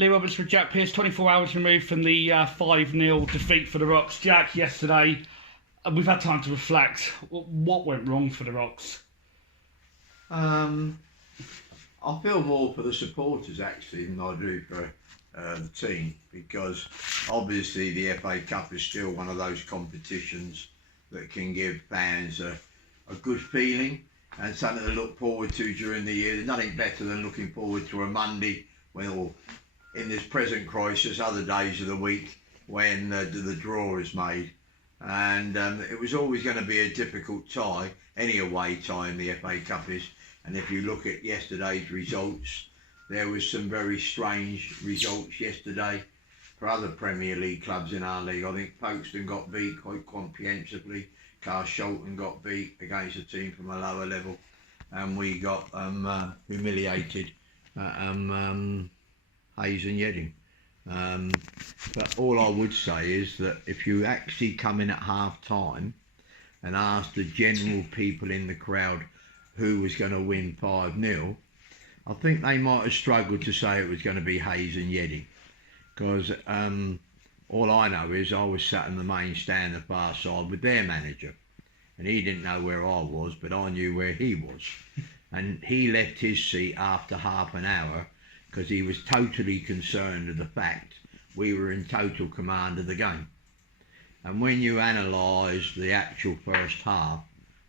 Lee Roberts with Jack Pearce, 24 hours removed from the 5-0 defeat for the Rocks. Jack, yesterday, we've had time to reflect. What went wrong for the Rocks? I feel more for the supporters actually than I do for the team, because obviously the FA Cup is still one of those competitions that can give fans a good feeling and something to look forward to during the year. There's nothing better than looking forward to a Monday when, or in this present crisis, other days of the week when the draw is made. And it was always going to be a difficult tie, any away tie in the FA Cup is. And if you look at yesterday's results, there was some very strange results yesterday for other Premier League clubs in our league. I think Folkestone got beat quite comprehensively. Carshalton got beat against a team from a lower level, and we got humiliated at Hayes and Yeading. But all I would say is that if you actually come in at half time and ask the general people in the crowd who was going to win 5-0, I think they might have struggled to say it was going to be Hayes and Yeading, because all I know is I was sat in the main stand, the far side, with their manager, and he didn't know where I was, but I knew where he was. And he left his seat after half an hour because he was totally concerned of the fact we were in total command of the game. And when you analyse the actual first half,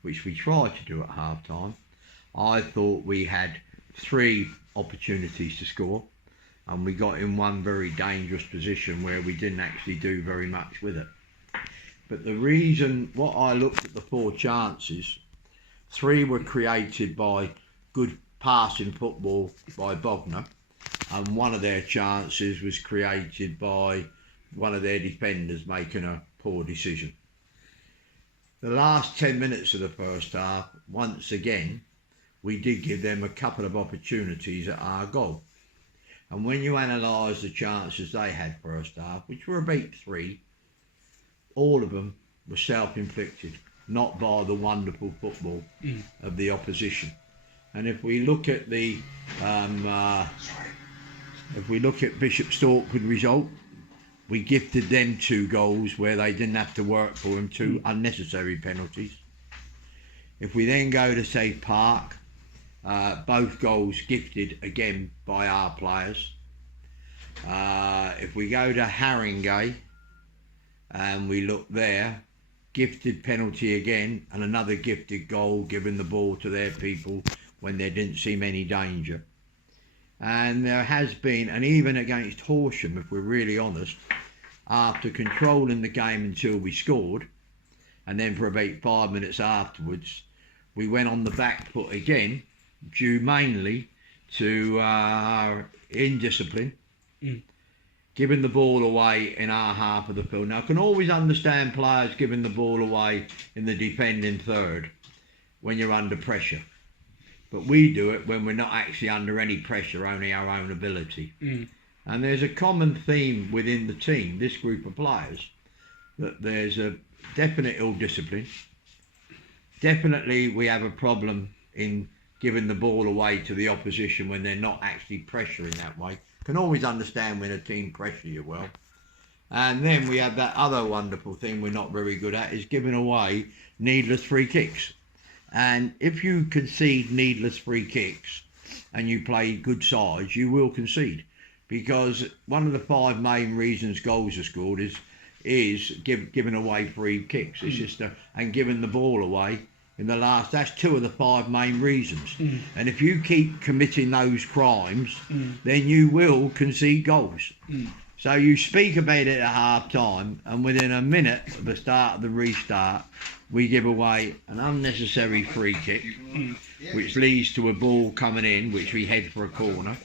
which we tried to do at half time, I thought we had 3 opportunities to score, and we got in one very dangerous position where we didn't actually do very much with it. But the reason, what I looked at the 4 chances, 3 were created by good passing football by Bogner, and one of their chances was created by one of their defenders making a poor decision. The last 10 minutes of the first half, once again, we did give them a couple of opportunities at our goal. And when you analyse the chances they had first half, which were about 3, all of them were self-inflicted, not by the wonderful football of the opposition. And if we look at the Bishop Stortford result, we gifted them 2 goals where they didn't have to work for them, 2 unnecessary penalties. If we then go to, say, Park, both goals gifted again by our players. If we go to Haringey and we look there, gifted penalty again and another gifted goal, giving the ball to their people when there didn't seem any danger. And there has been, and even against Horsham, if we're really honest, after controlling the game until we scored, and then for about 5 minutes afterwards, we went on the back foot again, due mainly to our indiscipline, giving the ball away in our half of the field. Now, I can always understand players giving the ball away in the defending third when you're under pressure. But we do it when we're not actually under any pressure, only our own ability. And there's a common theme within the team, this group of players, that there's a definite ill discipline. Definitely we have a problem in giving the ball away to the opposition when they're not actually pressuring that way. Can always understand when a team pressure you well. And then we have that other wonderful thing we're not very good at, is giving away needless free kicks. And if you concede needless free kicks and you play good sides, you will concede, because one of the 5 main reasons goals are scored is giving away free kicks. It's just and giving the ball away in the last. That's 2 of the 5 main reasons. And if you keep committing those crimes, then you will concede goals. So you speak about it at half time, and within a minute of the start of the restart, we give away an unnecessary free kick, which leads to a ball coming in, which we head for a corner.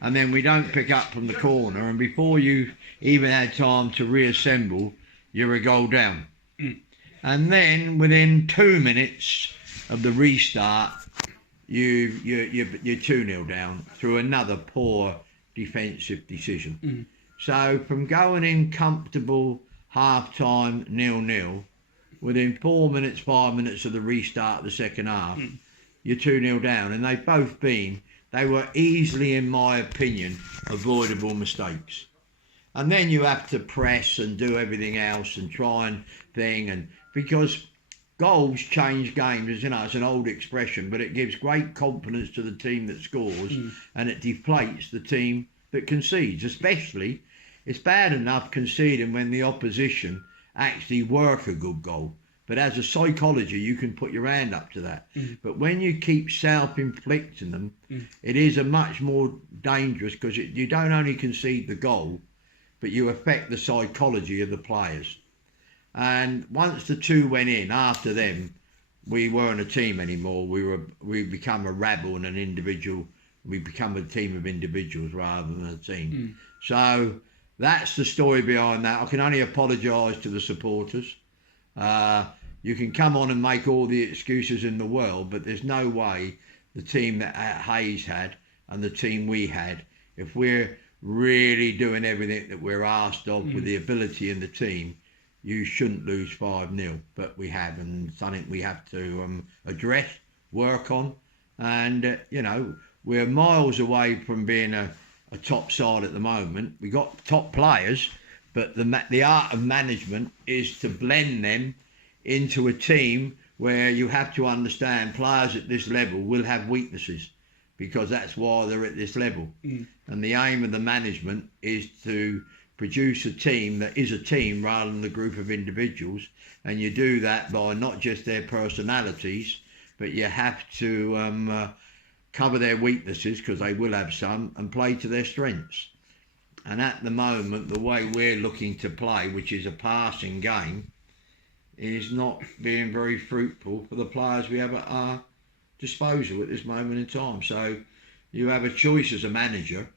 And then we don't pick up from the corner, and before you even had time to reassemble, you're a goal down. And then within 2 minutes of the restart, you're 2-0 down through another poor defensive decision. So from going in comfortable half-time 0-0, within 4 minutes, 5 minutes of the restart of the second half, you're 2-0 down. And they've both been they were easily, in my opinion, avoidable mistakes. And then you have to press and do everything else and try and thing, and because goals change games, you know, it's an old expression, but it gives great confidence to the team that scores and it deflates the team that concedes. Especially, it's bad enough conceding when the opposition actually work a good goal. But as a psychology, you can put your hand up to that. But when you keep self-inflicting them, it is a much more dangerous, because you don't only concede the goal, but you affect the psychology of the players. And once the two went in, after them, we weren't a team anymore. We become a rabble and an individual. We become a team of individuals rather than a team. So that's the story behind that. I can only apologise to the supporters. You can come on and make all the excuses in the world, but there's no way the team that Hayes had and the team we had, if we're really doing everything that we're asked of with the ability in the team, you shouldn't lose 5-0. But we have, and something we have to address, work on. And, you know, we're miles away from being a top side at the moment. We got top players, but the art of management is to blend them into a team where you have to understand players at this level will have weaknesses, because that's why they're at this level. And the aim of the management is to produce a team that is a team rather than a group of individuals. And you do that by not just their personalities, but you have to cover their weaknesses, because they will have some, and play to their strengths. And at the moment, the way we're looking to play, which is a passing game, is not being very fruitful for the players we have at our disposal at this moment in time. So you have a choice as a manager.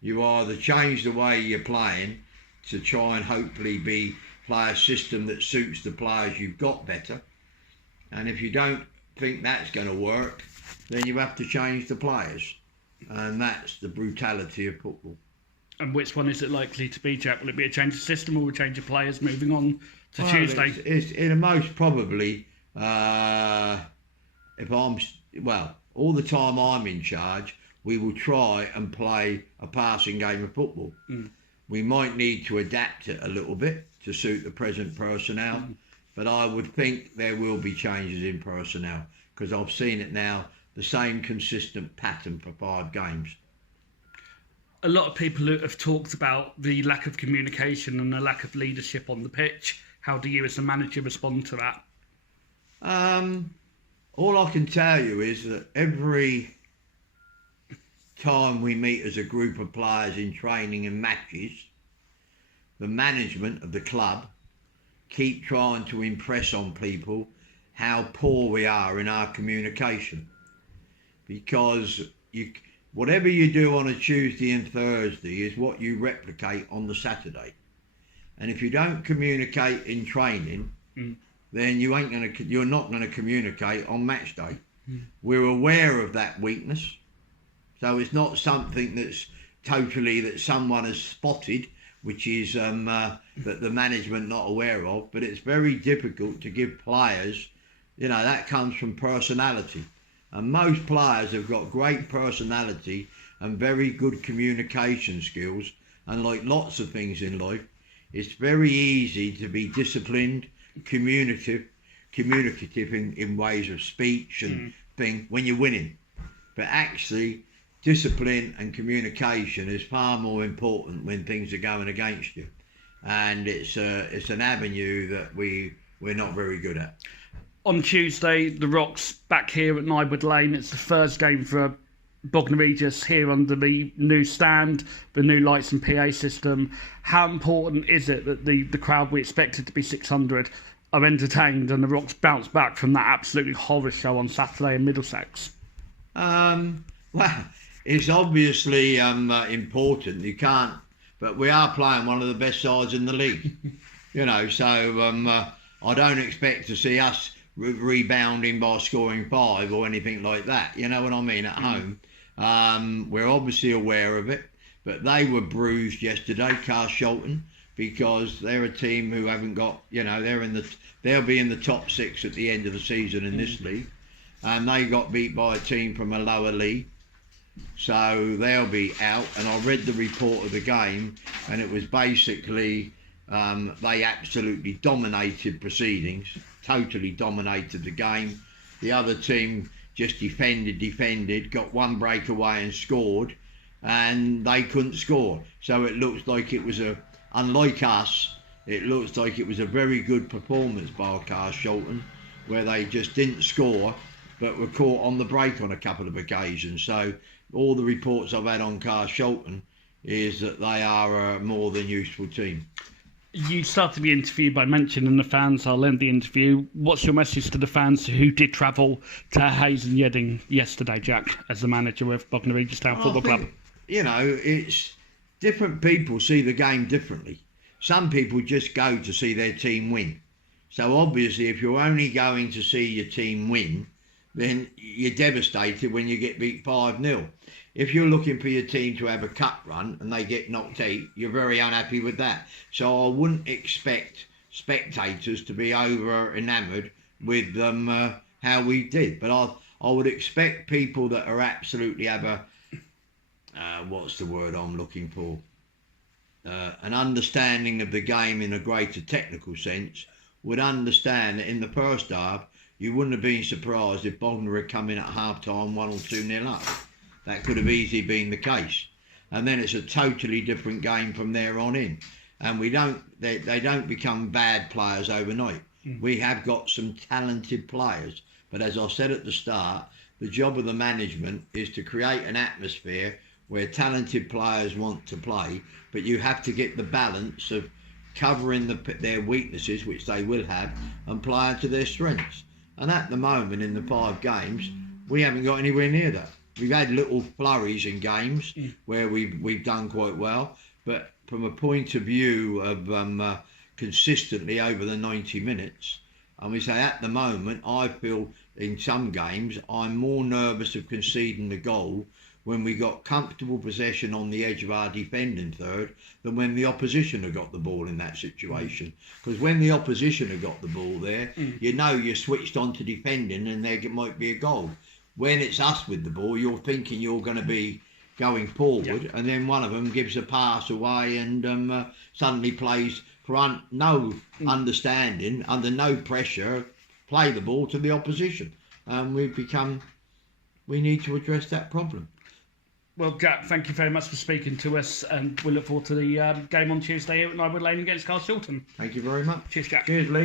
You either change the way you're playing to try and hopefully play a system that suits the players you've got better. And if you don't think that's going to work, then you have to change the players. And that's the brutality of football. And which one is it likely to be, Jack? Will it be a change of system or a change of players moving on to Tuesday? It's in most probably, all the time I'm in charge, we will try and play a passing game of football. We might need to adapt it a little bit to suit the present personnel, but I would think there will be changes in personnel, because I've seen it now, the same consistent pattern for 5 games. A lot of people have talked about the lack of communication and the lack of leadership on the pitch. How do you as a manager respond to that? All I can tell you is that every time we meet as a group of players in training and matches, the management of the club keep trying to impress on people how poor we are in our communication. Because whatever you do on a Tuesday and Thursday is what you replicate on the Saturday. And if you don't communicate in training, then you're not going to communicate on match day. We're aware of that weakness. So it's not something that's totally that someone has spotted, which is that the management not aware of. But it's very difficult to give players, you know, that comes from personality. And most players have got great personality and very good communication skills. And like lots of things in life, it's very easy to be disciplined, communicative in ways of speech and thing when you're winning. But actually, discipline and communication is far more important when things are going against you. And it's an avenue that we're not very good at. On Tuesday, the Rocks back here at Nywood Lane. It's the first game for Bognor Regis here under the new stand, the new lights and PA system. How important is it that the crowd we expected to be 600 are entertained and the Rocks bounce back from that absolutely horror show on Saturday in Middlesex? Well, it's obviously important. You can't, but we are playing one of the best sides in the league. You know, so I don't expect to see us rebounding by scoring 5 or anything like that. You know what I mean? At home, we're obviously aware of it, but they were bruised yesterday, Carshalton, because they're a team who haven't got, you know, they'll be in the top 6 at the end of the season in this league, and they got beat by a team from a lower league. so they'll be out. And I read the report of the game, and it was basically they absolutely dominated proceedings, totally dominated the game. The other team just defended, got one breakaway and scored, and they couldn't score. So it looks like it was unlike us, it looks like it was a very good performance by Carshalton, where they just didn't score, but were caught on the break on a couple of occasions. So all the reports I've had on Carshalton is that they are a more than useful team. You started the interview by mentioning the fans. I'll end the interview. What's your message to the fans who did travel to Hayes and Yedding yesterday, Jack, as the manager of Bognor Regis Town Football Club? You know, it's different people see the game differently. Some people just go to see their team win. So obviously, if you're only going to see your team win, then you're devastated when you get beat 5-0. If you're looking for your team to have a cup run and they get knocked out, you're very unhappy with that. So I wouldn't expect spectators to be over enamoured with how we did. But I would expect people that are absolutely have a, what's the word I'm looking for? An understanding of the game in a greater technical sense would understand that in the first half, you wouldn't have been surprised if Bognor had come in at half-time 1 or 2-0 up. That could have easily been the case. And then it's a totally different game from there on in. And they don't become bad players overnight. We have got some talented players. But as I said at the start, the job of the management is to create an atmosphere where talented players want to play, but you have to get the balance of covering their weaknesses, which they will have, and playing to their strengths. And at the moment, in the 5 games, we haven't got anywhere near that. We've had little flurries in games where we've done quite well, but from a point of view of consistently over the 90 minutes, and we say at the moment, I feel in some games I'm more nervous of conceding the goal when we got comfortable possession on the edge of our defending third than when the opposition have got the ball in that situation. Because when the opposition have got the ball there, you know you're switched on to defending and there might be a goal. When it's us with the ball, you're thinking you're going to be going forward, and then one of them gives a pass away and suddenly plays for no understanding, under no pressure, play the ball to the opposition. And we need to address that problem. Well, Jack, thank you very much for speaking to us, and we look forward to the game on Tuesday here at Nywood Lane against Carshalton. Thank you very much. Cheers, Jack. Cheers, Lee.